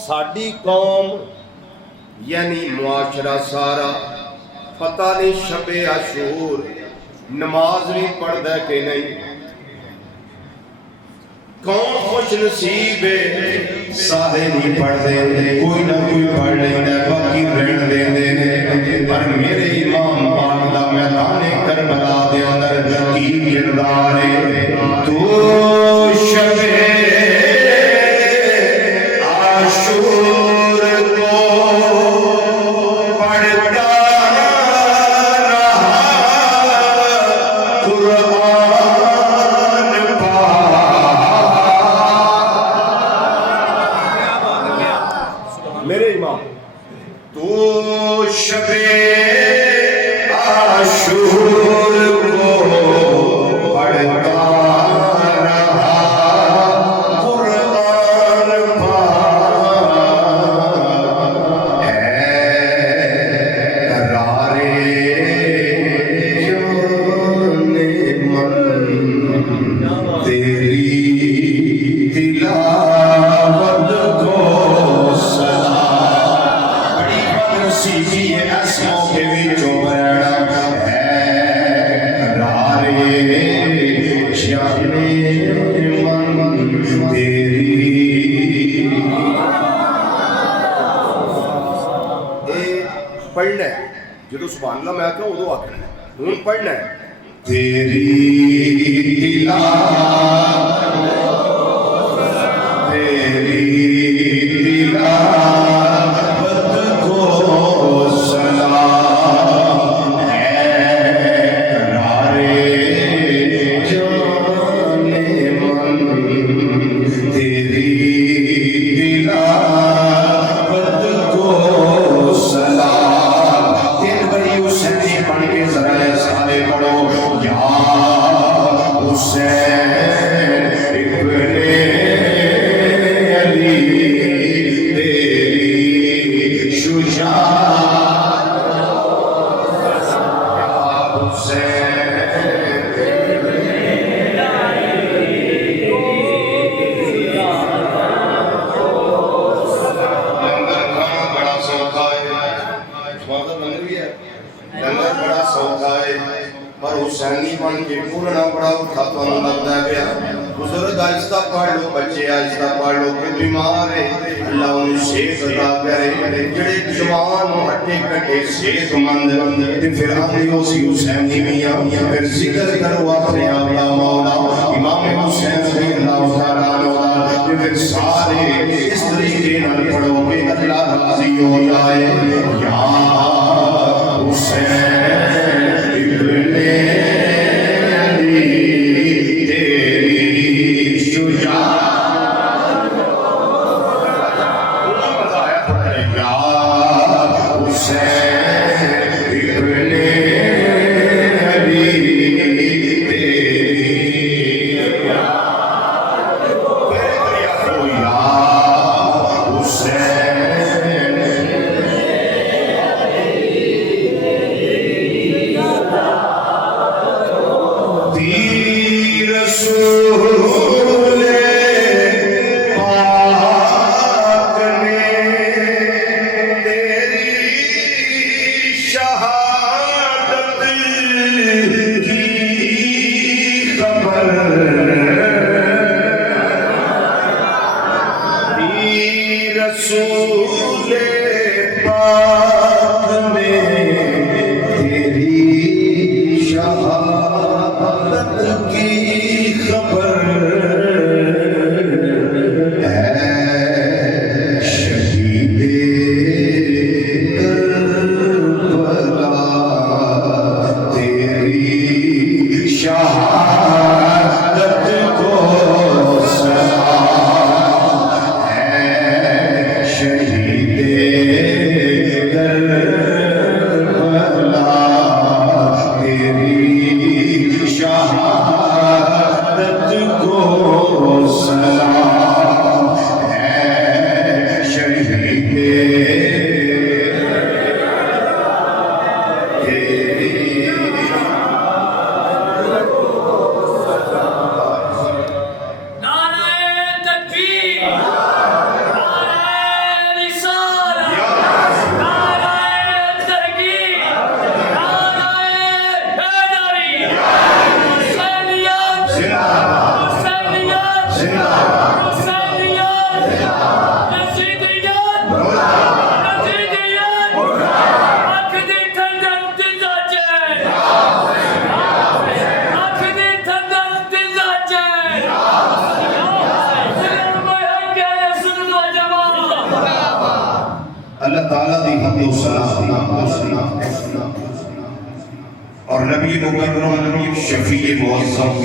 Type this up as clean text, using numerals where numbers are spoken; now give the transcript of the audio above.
साडी कौम यानी मुआशरा सारा पता नहीं शबे आशूर नमाज भी पढ़दा कि नहीं। कौन खुश नसीब है सारे नहीं पढ़ते, कोई ना कोई पढ़ लेंदा बाकी रहन देंदे ने। पर मेरे इमाम पाक दा मैदान करबला दे अंदर की किरदार है। तो शबे आशूर को पढ़ता रहा कुरान पाक। मेरे इमाम तो शबे आशूर को पढ़ता पढ़ना है जो सुभान अल्लाह मैं आखना उदो आखना हूं पढ़ना है। तेरी तिलावत को सलाम है पर हुसैनी बन के पूरना बड़ा उठा तो लगता गया। बुजुर्ग आहिस्ता पढ़ लो, बच्चे आहिस्ता पढ़ लो कि बीमार है अल्लाह उन्हें सेहत अता करे। जेड़े जवान हट्टे कट्टे सेहतमंद ते फिर आंदी उसी हुसैनी मियां फिर जिक्र करो अपने आप दा मौला इमाम हुसैन रज़ियल्लाहु तआला अन्हु फिर सारे इस तरीके नाल पढ़ोगे अल्लाह राजी हो जाए। या हुसैन अल्लाह ताला दी हम्द व सना और नबी मुकर्रम शफीए मुअज़्ज़म